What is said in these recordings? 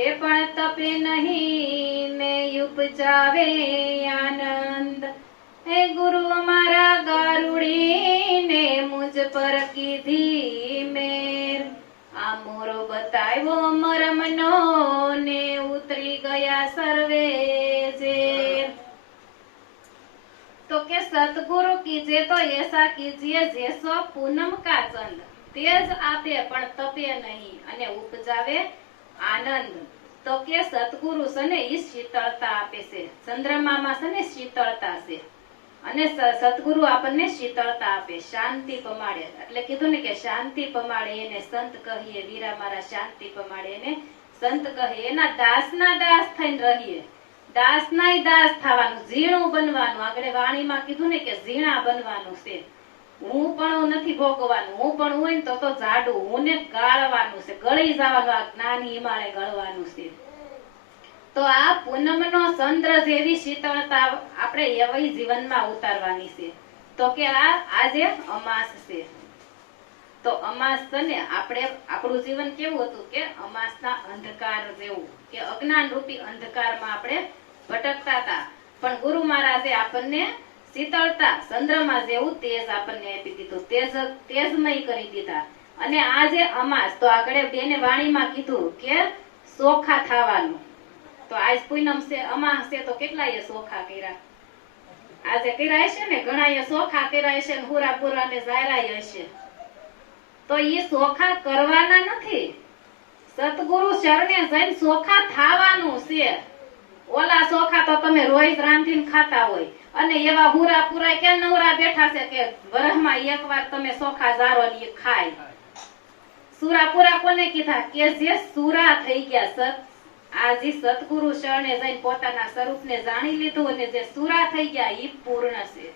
તપે પણ તપે નહીં ને ઉપજાવે આનંદ। હે ગુરુ મારા ગારુડીને મુજ પર કીધી મેર। આ મોરો બતાવ્યો મરમનો ને ઉતરી ગયા સર્વે ઝેર। तो के सतगुरु कीजे तो ऐसा कीजिए जैसो पूनम का चंद। तेज आपे पण तपे नहीं अने उपजावे आनंद। तो के सतगुरु सने ई शीतलता आपे छे। चंद्रमामा सने शीतलता छे अने सतगुरु आपने शीतलता आपे, शांति पमाड़े। એટલે કીધું ને કે શાંતિ પમાડે એને સંત કહીએ। વીરા મારા શાંતિ પમાડે એને સંત કહીએ। એના દાસના દાસ થઈને રહીએ। દાસનાય દાસ થવાનું, ઝીણું બનવાનું। આગળ વાણીમાં કીધું ને કે ઝીણા બનવાનું છે। હું પણ નથી ભોગવાનું, હું પણ હોય ને તો જાડું, હું ને ગાળવાનું છે, ગળી જવાનું, આ જ્ઞાન હિમાળે ગળવાનું છે। તો આ પૂનમનો ચંદ્ર જેવી શીતળતા આપણે એવી જીવનમાં ઉતારવાની છે। તો કે આજે અમાસ છે। તો અમાસ ને આપણે આપણું જીવન કેવું હતું કે અમાસના અંધકાર જેવું, કે અજ્ઞાન રૂપી અંધકારમાં આપણે ભટકતા હતા। પણ ગુરુ મહારાજે આપણને શીતળતા ચંદ્રમા જેવું તેજ આપણને આપી દીધું, તેજમય કરી દીધા। અને આજે અમાસ તો આગળ બેને વાણીમાં કીધું કે સોખા થવાનું। તો આજ પૂનમ છે, અમાસ છે, તો કેટલાય સોખા કર્યા આજે કર્યા હશે ને, ઘણાએ સોખા કર્યા હશે ને હુરા પુરા ને જાયરા હશે। તો એ સોખા કરવાના નથી, સતગુરુ શરણે જઈને સોખા થવાનું છે। ઓલા સોખા તો તમે રોજ રાંધીને ખાતા હોય અને એવા હુરા પુરા કે નવરા બેઠા છે કે વરહમાં એકવાર તમે સોખા જારો ને ખાય। સુરા પુરા કોને કીધા કે જે સુરા થઈ ગયા, આજે સતગુરુ શરણે જઈને પોતાના સ્વરૂપને જાણી લીધું અને જે સુરા થઈ ગયા ઈ પૂર્ણ છે,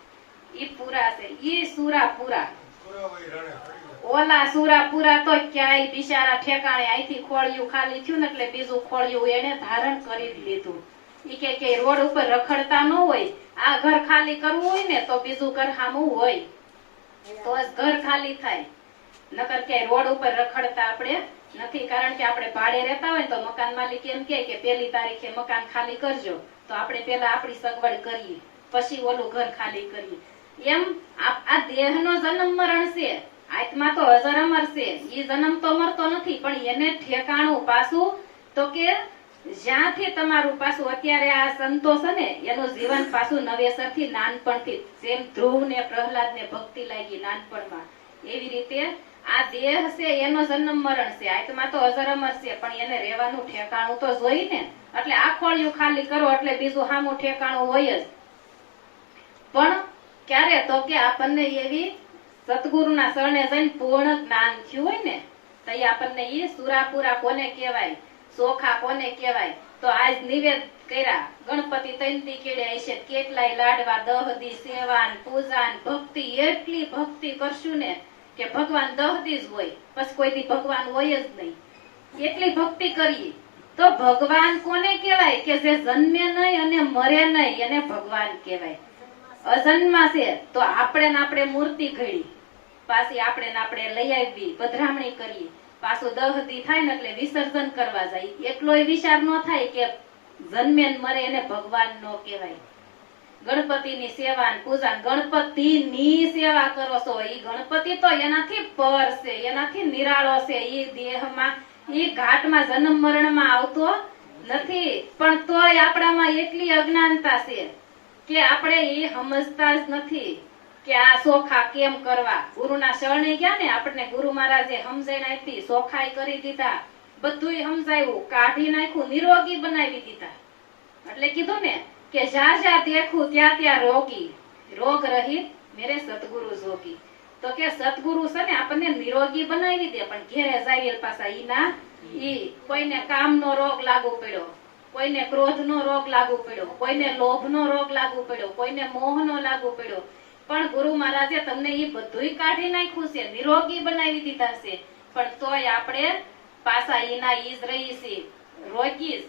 ઈ પૂરા છે, ઈ સુરા પૂરા। ઓલા સુરા પૂરા તો ક્યાંય બિચારા ઠેકાણે અહીંથી ખોળિયું ખાલી થયું ને એટલે બીજું ખોળિયું એને ધારણ કરી જ લીધું। ઈ કે રોડ ઉપર રખડતા ન હોય, આ ઘર ખાલી કરવું હોય ને તો બીજું ઘર સામું હોય તો જ ઘર ખાલી થાય, નકર કે રોડ ઉપર રખડતા આપણે નથી। કારણ કે આપણે ભાડે રહેતા હોય તો મકાન માલિક એમ કે 1 તારીખે મકાન ખાલી કરજો, તો આપણે પેલા આપણી સગવડ કરીએ પછી ઓલું ઘર ખાલી કરીએ। એમ આ દેહનો જન્મ મરણ છે, આત્મા તો અજર અમર છે, ઈ જન્મ તો મરતો નથી, પણ એને ઠેકાણું પાછું તો કે જ્યાંથી તમારું પાછું અત્યારે આ સંતોષ ને એનું જીવન પાછું નવેસરથી નાનપણથી, જેમ ધ્રુવ ને પ્રહલાદ ને ભક્તિ લાગી નાનપણમાં, એવી રીતે આ દેહ છે એનો જન્મ મરણ છે, આત્મા તો અજર અમર છે, પણ એને રહેવાનું ઠેકાણું તો જોઈ ને। એટલે આ ખોળિયું ખાલી કરો એટલે બીજું સામું ઠેકાણું હોય જ। પણ ક્યારે તો કે આપણને એવી સતગુરુના શરણે જઈને પૂર્ણ જ્ઞાન થયું હોય ને તો એ આપણને ઈ સુરાપુરા કોને કહેવાય, સોખા કોને કહેવાય। તો આજ નિવેદ કર્યા, ગણપતિ તૈનથી કેડે હશે, કેટલાય લાડવા, દહદી, સેવાન, પૂજાન, ભક્તિ, એટલી ભક્તિ કરશું ને કે ભગવાન દહદી જ હોય, પછી કોઈ દી ભગવાન હોય જ નહીં, એટલી ભક્તિ કરીએ। તો ભગવાન કોને કહેવાય કે જે જન્મે નહીં અને મરે નહીં, એને ભગવાન કહેવાય। અજન્મા છે તો આપણે મૂર્તિ ઘડી, પાછી આપણે લઈ આવી, પધરામણી કરીએ, પાછું દહદી થાય ને એટલે વિસર્જન કરવા જાય, એટલોય વિચાર ન થાય કે જન્મે ને મરે એને ભગવાન નો કહેવાય। ગણપતિની સેવા પૂજા, ગણપતિની સેવા કરો છો, ઈ ગણપતિ તો એનાથી પર છે, એનાથી નિરાળો છે, ઈ દેહમાં ઈ ઘાટમાં જન્મ મરણમાં આવતો નથી, પણ તોય આપણામાં એટલી અજ્ઞાનતા છે કે આપણે એ સમજતા જ નથી કે આ સોખા કેમ કરવા। ગુરુના શરણે ગયા ને, આપણને ગુરુ મહારાજે સમજાઈને આપી, સોખાઈ કરી દીધા, બધુંય સમજાયું, કાઢી નાખ્યું, નિરોગી બનાવી દીધા। એટલે કીધું ને કે જ્યાં જ્યાં દેખું ત્યાં ત્યાં રોગી, રોગ રહિત મેરે સતગુરુ જોગી। તો કે સતગુરુ છે ને આપણને નિરોગી બનાવી દે, પણ ઘેરે જાય પાછા ઈ કોઈને કામનો રોગ લાગુ પડ્યો, કોઈને ક્રોધનો રોગ લાગુ પડ્યો, કોઈને લોભનો રોગ લાગુ પડ્યો, કોઈને મોહનો લાગુ પડ્યો, પણ ગુરુ મહારાજે તમને ઈ બધુંય કાઢી નાખ્યું છે, નિરોગી બનાવી દીધા છે, પણ તોય આપણે પાછા ઈના ઈ જ રહી છે રોગી।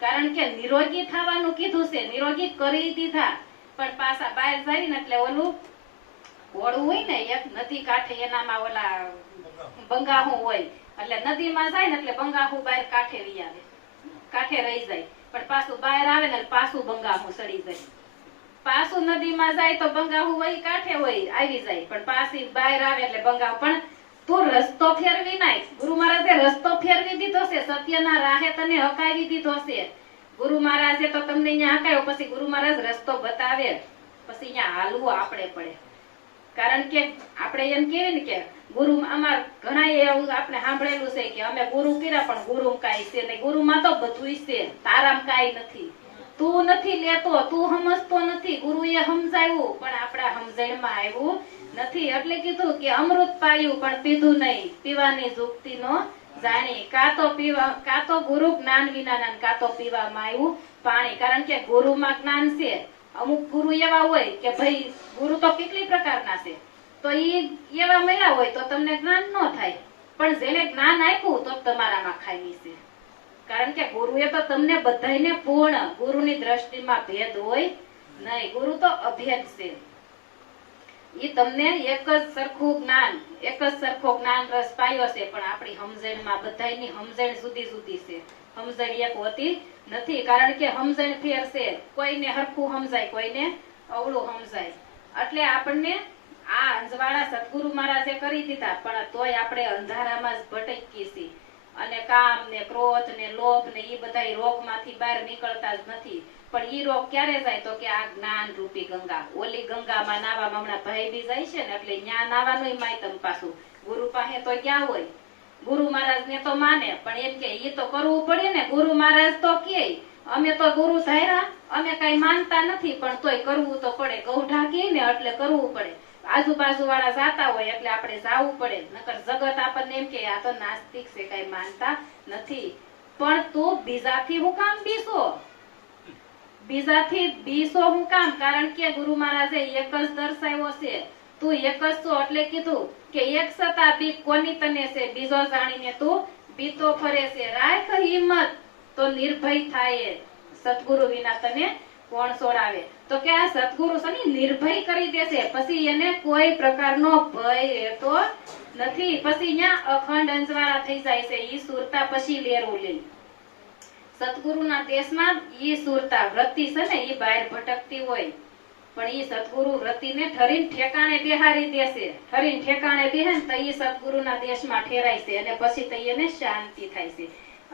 કારણ કે નિરોગી થવાનું કીધું છે, નિરોગી કરી દીધા, પણ પાછા બહાર જાય ને એટલે ઓલું ઘોડું હોય ને એક નદી કાંઠે, એનામાં ઓલા બંગાહું હોય, એટલે નદીમાં જાય ને એટલે બંગાહું બહાર કાંઠે વી આવે, કાંઠે રહી જાય, પણ પાછું બહાર આવે ને પાછું બંગાહું સડી જાય. પાછું નદીમાં જાય તો બંગાહું વહી કાંઠે હોય આવી જાય, પણ પાછી બહાર આવે એટલે બંગાહું. પણ તું રસ્તો ફેરવી નાખ. ગુરુ મહારાજે રસ્તો ફેરવી દીધો છે, સત્યના રાહે તને હકાવી દીધો છે. ગુરુ મહારાજે તો તમને અહીંયા હકાયો, પછી ગુરુ મહારાજ રસ્તો બતાવે, પછી અહીંયા હાલવું આપણે પડે. કારણ કે આપણે એમ કહીએ ને કે ગુરુ અમાર ઘણા એવું આપણે સાંભળેલું છે કે અમે ગુરુ કર્યા પણ ગુરુ કાંઈ છે નહીં. ગુરુમાં તો બધું છે, તારામાં કાંઈ નથી. તું નથી લેતો, તું સમજતો નથી. ગુરુએ સમજાવ્યું પણ આપણા સમજણમાં આવ્યું નથી. એટલે કીધું કે અમૃત પાયું પણ પીધું નહીં, પીવાની જુક્તિ નો જાણી. કાં તો ગુરુ જ્ઞાન વિનાના, કાં તો પીવામાં આવ્યું પાણી. કારણ કે ગુરુમાં જ્ઞાન છે. અમુક ગુરુ એવા હોય કે ભાઈ ગુરુ તો કેટલી પ્રકારના છે, તો ઈ એવા મળ્યા હોય તો તમને જ્ઞાન ન થાય. પણ જેને જ્ઞાન આપ્યું તો તમારામાં ખામી છે. કારણ કે ગુરુએ તો તમને બધાને પૂર્ણ, ગુરુની દ્રષ્ટિમાં ભેદ હોય નહીં. ગુરુ તો અભેદ છે. ઈ તમને એક જ સરખું જ્ઞાન, એક જ સરખો જ્ઞાન રસ પાયો છે, પણ આપણી સમજણમાં બધાની સમજણ જુદી જુદી છે. સમજણ એક હોતી નથી. કારણ કે સમજણ ફેર છે. કોઈને હરખું સમજાય, કોઈને અવળું સમજાય. એટલે આપણને આ અંજવાળા સદગુરુ મહારાજે કરી દીધા, પણ તોય આપણે અંધારામાં જ ભટકીએ છીએ. અને કામ ને ક્રોધ ને લોભ ને ઈ બધા રોગમાંથી બહાર નીકળતા જ નથી. પણ ઈ રોગ ક્યારે જાય તો કે આ જ્ઞાન રૂપી ગંગા. ઓલી ગંગામાં નાવામાં હમણાં ભાઈ બી જાય છે ને, એટલે ન્યા નાવાનું માયતમ પાછું ગુરુ પાસે તો ક્યાં હોય. ગુરુ મહારાજ ને તો માને, પણ એમ કે ઈ તો કરવું પડે ને. ગુરુ મહારાજ તો કે અમે તો ગુરુ ધાર્યા, અમે કઈ માનતા નથી, પણ તોય કરવું તો પડે. ગૌઢા કે ને એટલે કરવું પડે. આજુબાજુ વાળા જાતા હોય એટલે આપણે જાવું પડે. નકર જગત આપણને એમ કે આ તો નાસ્તિક છે, કઈ માનતા નથી. પણ તું બીજાથી હું કામ બીસો? બીજાથી બીસો હું કામ? કારણ કે ગુરુ મહારાજે એક જ દર્શાવ્યો છે, તું એક જ છો. એટલે કીધું કે એક સતા બી કોની તને છે, બીજો જાણીને તું બીતો ફરે છે. રાખ હિંમત તો નિર્ભય થાય, સદગુરુ વિના તને કોણ છોડાવે. તો કે આ સદગુરુ છે ને નિર્ભય કરી દેશે, પછી એને કોઈ પ્રકારનો ભય રહેતો નથી. પછી અહીંયા અખંડ અંજવાળા થઈ જાય છે. ઈ સુરતા પછી લેરું લે. સદગુરુના દેશમાં ઈ સુરતા વૃત્તિ છે ને ઈ બહાર ભટકતી હોય, પણ ઈ સદગુરુ વૃત્તિને ઠરીને ઠેકાણે બેહારી દેશે. ઠરીને ઠેકાણે બેહે ને તો ઈ સદગુરુના દેશમાં ઠેરાય છે, અને પછી તો એને શાંતિ થાય છે.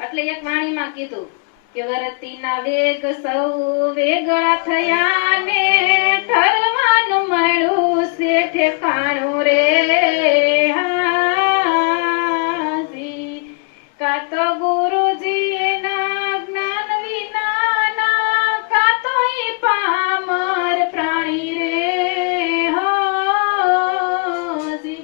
એટલે એક વાણીમાં કીધું કે વરતીના વેગ સૌ વેગળા થયા ને ઠરવાનું મળ્યું છે ઠેકાણું રે. હાજી કા તો ગુરુજી ના જ્ઞાન વિનાના, કા તો ઈ પામર પ્રાણી રે. હાજી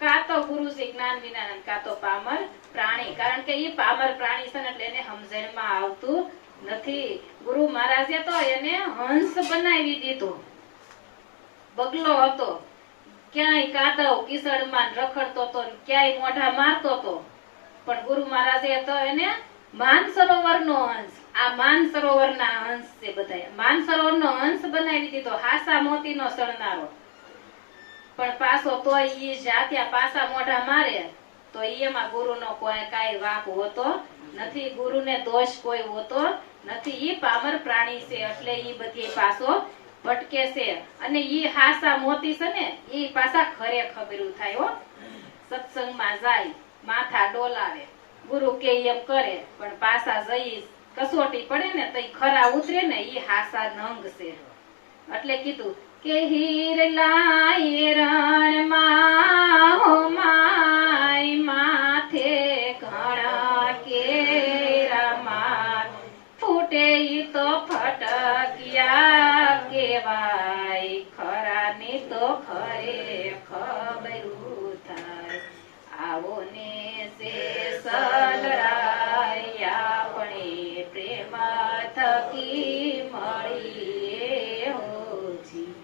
કા તો ગુરુજી જ્ઞાન વિનાના, કા તો પામર પ્રાણી. કારણ કે ઈ પામર પ્રાણી છે એટલે એને સમજણમાં આવતું નથી. ગુરુ મહારાજે તો એને હંસ બનાવી દીધો. બગલો હતો, ક્યાંય કાદવ કિસડમાં રખડતો હતો, ક્યાંય મોઢા મારતો હતો. પણ ગુરુ મહારાજે તો એને માનસરોવરનો હંસ, આ માનસરોવરના હંસ છે બધા, માનસરોવરનો હંસ બનાવી દીધો, હાસા મોતીનો સળનારો. પણ પાછો તો ઈ જાત્યા પાછા મોઢા મારે તો એમાં ગુરુનો કોઈ કાંઈ વાંક હોતો નથી. ગુરુને દોષ કોઈ હોતો નથી. ઈ પામર પ્રાણી છે એટલે ઈ બધી પાછો ભટકે છે. અને ઈ હાસા મોતી છે ને ઈ પાછા ખરે ખબરું થાય હો. સત્સંગમાં જાય, માથા ડોલાવે, ગુરુ કે એમ કરે, પણ પાછા જઈ કસોટી પડે ને તો ખરા ઉતરે ને ઈ હાસા નંગ છે. એટલે કીધું કે હીરલા રણમાં હો માય માથે ઘણા કેરામાં ફૂટે ઈ તો ફટક્યા કેવાય, ખરાની તો ખરે ખબરું થાય. આવો ને સે સલરાયા પણ પ્રેમ થકી મળીએ હોજી.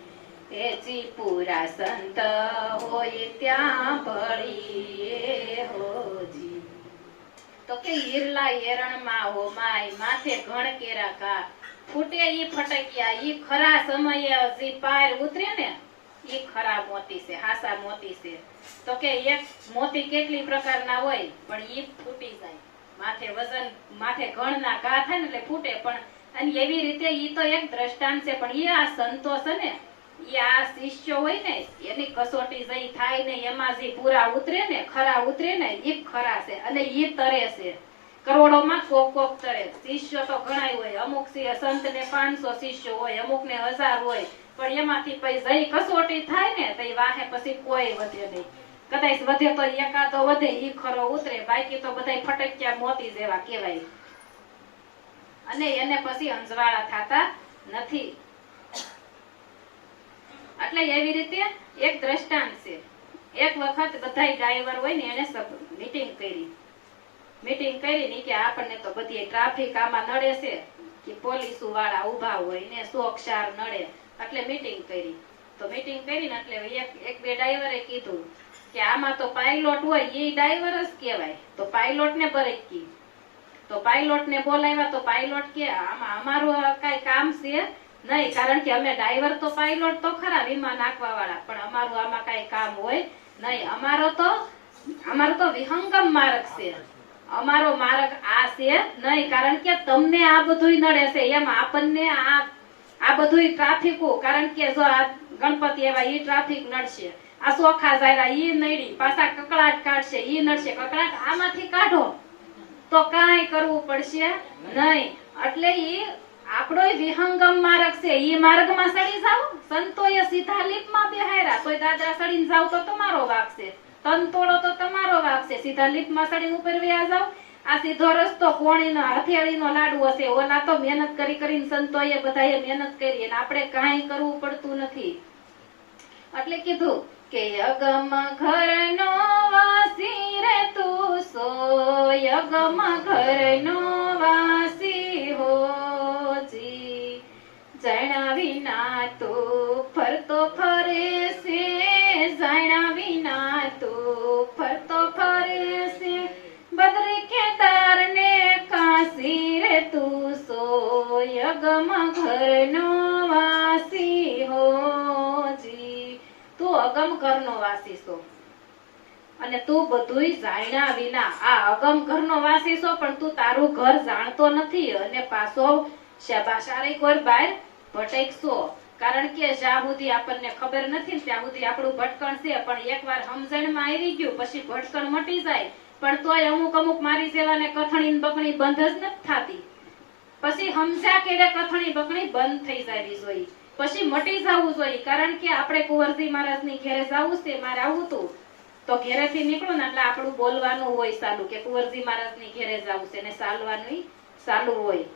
એજી પૂરા સંત હોય ત્યાં ભળીએ હોજી. તો કે હીરલા એરણમાં હો માય માથે ઘણ કેરા કા ફૂટે ઈ ફટક્યા. ઈ ખરા સમયે જે પાર ઉતરે ને ઈ ખરા મોતી છે, હાસા મોતી છે. તો કે એક મોતી કેટલી પ્રકારના હોય, પણ ઈ ફૂટી જાય. માથે વજન માથે ઘણના ઘા થાય ને એટલે ફૂટે. પણ અને એવી રીતે ઈ તો એક દ્રષ્ટાંત છે. પણ ઈ આ સંતો છે ને ઈ આ શિષ્યો હોય ને એની કસોટી જઈ થાય ને એમાં જે પૂરા ઉતરે ને ખરા ઉતરે ને ઈ ખરા છે. અને ઈ તરે છે કરોડોમાં કોક તરે. શિષ્યો તો ઘણાય હોય, અમુક સંત ને 500 શિષ્યો હોય, અમુક ને 1000 હોય. પણ એમાંથી પછી જઈ કસોટી થાય ને તો વાહે પછી કોઈ વધે નહીં. કદાચ વધે તો એકાદો વધે ઈ ખરો ઉતરે, બાકી તો બધા ફટક્યા મોતી જેવા કહેવાય. અને એને પછી અંજવાળા થતા નથી. એટલે એવી રીતે એક દ્રષ્ટાંત છે. એક વખત બધાય ડ્રાઈવર હોય ને એને મીટિંગ કરી કે આપણને તો બધી ટ્રાફિક આમાં નડે છે કે પોલીસુ વાળા ઉભા હોય ને શોક્ષાર નડે. એટલે મીટિંગ કરી. તો મીટિંગ કરીને એટલે એક બે ડ્રાઈવરે કીધું કે આમાં તો પાયલોટ હોય એ ડ્રાઈવર જ કહેવાય. તો પાયલોટ ને બરકી. તો પાયલોટ ને બોલાવ્યા. તો પાયલોટ કે આમાં અમારું કઈ કામ છે નહીં, કારણ કે અમે ડ્રાઈવર તો પાયલોટ તો ખરા વિમાન નાખવા વાળા, પણ અમારું આમાં કઈ કામ હોય નહીં. અમારો તો વિહંગમ માર્ગ છે. અમારો માર્ગ આ છે નહીં, કારણ કે તમને આ બધું નડે છે એમ આપણને આ બધું ટ્રાફિકો. કારણ કે જો આ ગણપતિ એવા ઈ ટ્રાફિક નડશે, આ સોખા જાયરા ઈ નડી, પાછા કકડાટ કાઢશે ઈ નડશે. કકડાટ આમાંથી કાઢો તો કાંઈ કરવું પડશે નહીં. એટલે ઈ આપણો વિહંગમ માર્ગ છે. ઈ માર્ગમાં સડી જાવ. સંતોએ સીધા લીપમાં બેહાર્યા, તોય દાદરા સડીને જાવ તો તમારો વાંક છે. તન તોડો તો તમારો વાંક છે. સીધા લીપમાં સડીને ઉપર વ્યા જાવ. આ સીધો રસ્તો કોણીનો હથેળીનો લાડવો છે. ઓલા તો મહેનત કરીને સંતોએ બધાએ મહેનત કરી અને આપણે કાંઈ કરવું પડતું નથી. એટલે કીધું કે અગમ ઘરનો વાસી રે તું સોય, અગમ ઘરનો વાસી હોજી, જાણ્યા વિના તું ફરતો ફરે છે, જાણ્યા વિના તું ફરતો ફરે છે, બદરી ખેતર ને કાશી રે તું સોય, અગમ ઘરનો વાસી હોજી. તું અગમ ઘરનો વાસી છો અને તું બધુંય જાણ્યા વિના આ અગમ ઘરનો વાસી છો, પણ તું તારું ઘર જાણતો નથી અને પાછો શાબાશારી કોઈ બહાર ભટકશો. કારણ કે જ્યાં સુધી આપણને ખબર નથી ત્યાં સુધી આપણું ભટકણ છે. પણ એકવાર સમજણમાં આવી ગયું પછી ભટકણ મટી જાય. પણ તોય અમુક મારી જેવાને કથણી બકણી બંધ જ નથી થતી. પછી સમજ્યા કેડે કથણી બકણી બંધ થઈ જવી જોઈએ, પછી મટી જવું જોઈએ. કારણ કે આપણે કુંવરજી મહારાજની ઘેરે જવું છે. મારે આવું હતું તો ઘેરેથી નીકળું ને એટલે આપણું બોલવાનું હોય ચાલુ કે કુંવરજી મહારાજની ઘેરે જવું છે, ને ચાલવાનું ચાલુ હોય.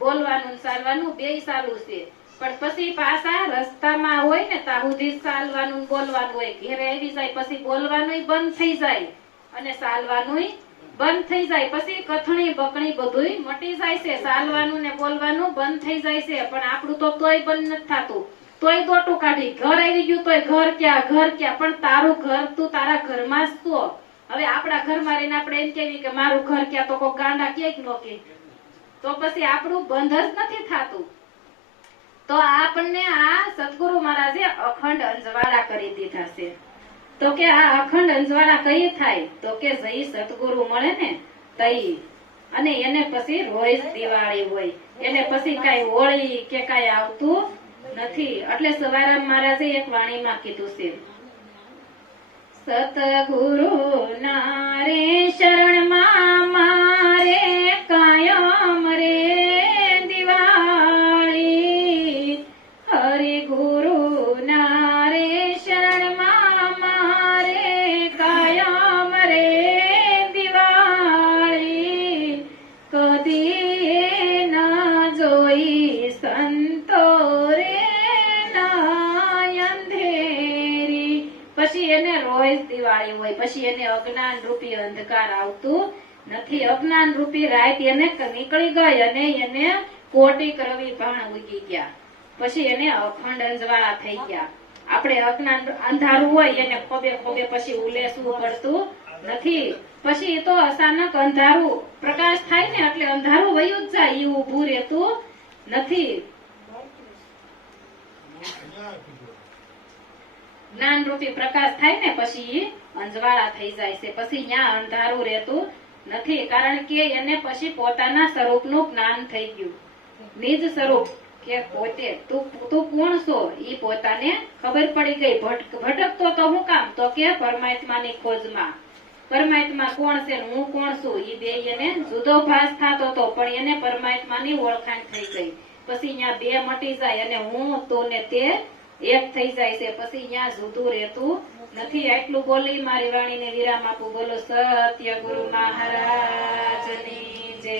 બોલવાનું ને ચાલવાનું બેય ચાલુ છે. પણ પછી પાછા રસ્તામાં હોય ને ત્યાં સુધી ચાલવાનું બોલવાનું હોય. ઘેરે આવી જાય પછી બોલવાનું બંધ થઈ જાય અને ચાલવાનું બંધ થઈ જાય. પછી કથણી બકણી બધું મટી જાય છે. ચાલવાનું ને બોલવાનું બંધ થઈ જાય છે. પણ આપણું તો તોય બંધ નથી થતું. તોય દોટું કાઢી ઘર આવી ગયું તોય ઘર ક્યાં. પણ તારું ઘર તું તારા ઘરમાં જ છો. હવે આપણા ઘરમાં રહીને આપણે એમ કેવી કે મારું ઘર ક્યાં, તો કોઈ ગાંડા ક્યાંક નો કે, તો પછી આપણું બંધ જ નથી થતું. તો આપણને આ સદગુરુ મહારાજે અખંડ અંજવાળા કરી દીધા છે. તો કે આ અખંડ અંજવાળા કઈ થાય? તો કે જઈ સદગુરુ મળે ને તઈ. અને એને પછી રોજ દિવાળી હોય, એને પછી કઈ હોળી કે કઈ આવતું નથી. એટલે સવારામ મહારાજે એક વાણીમાં કીધું છે, સતગુરુ ના રે શરણમાં મારે કાયમ રે દિવાળી, હરિ ગુરુ ના રે શરણમાં મારે કાયમ રે દિવાળી, કદી ન જોઈ સંતો રે અંધેરી. પછી એને રોજ દિવાળી હોય. પછી એને અજ્ઞાન રૂપી અંધકાર આવતું નથી. અજ્ઞાન રૂપી રાત એને નીકળી ગઈ અને એને કોટી કરવી ભાણ ઉગી ગયા. પછી એને અખંડ અંજવાળા થઈ ગયા. આપણે અજ્ઞાન અંધારું હોય એને ખોબે પછી ઉલેસવું પડતું નથી. પછી તો અચાનક અંધારું પ્રકાશ થાય ને એટલે અંધારું વયું જ જાય, એવું ઊભું રહેતું નથી. જ્ઞાન રૂપી પ્રકાશ થાય ને પછી અંજવાળા થઈ જાય છે. પછી ત્યાં અંધારું રહેતું નથી, કારણ કે એને પછી પોતાના સ્વરૂપનું જ્ઞાન થઈ ગયું. નિજ સ્વરૂપ કે પોતે તું કોણ છો ઈ પોતાને ખબર પડી ગઈ. ભટકતો તો હું કામ, તો કે પરમાત્માની ખોજમાં. પરમાત્મા કોણ છે ને હું કોણ છું ઈ બે એને જુદો ભાસ થતો હતો, પણ એને પરમાત્માની ઓળખાણ થઈ ગઈ. પછી અહીંયા બે મટી જાય અને હું તું ને તે એક થઈ જાય છે. પછી અહીંયા જુદું રહેતું નથી. આટલું બોલી મારી વાણીને વિરામ આપું. બોલો સત્ય ગુરુ મહારાજની જય.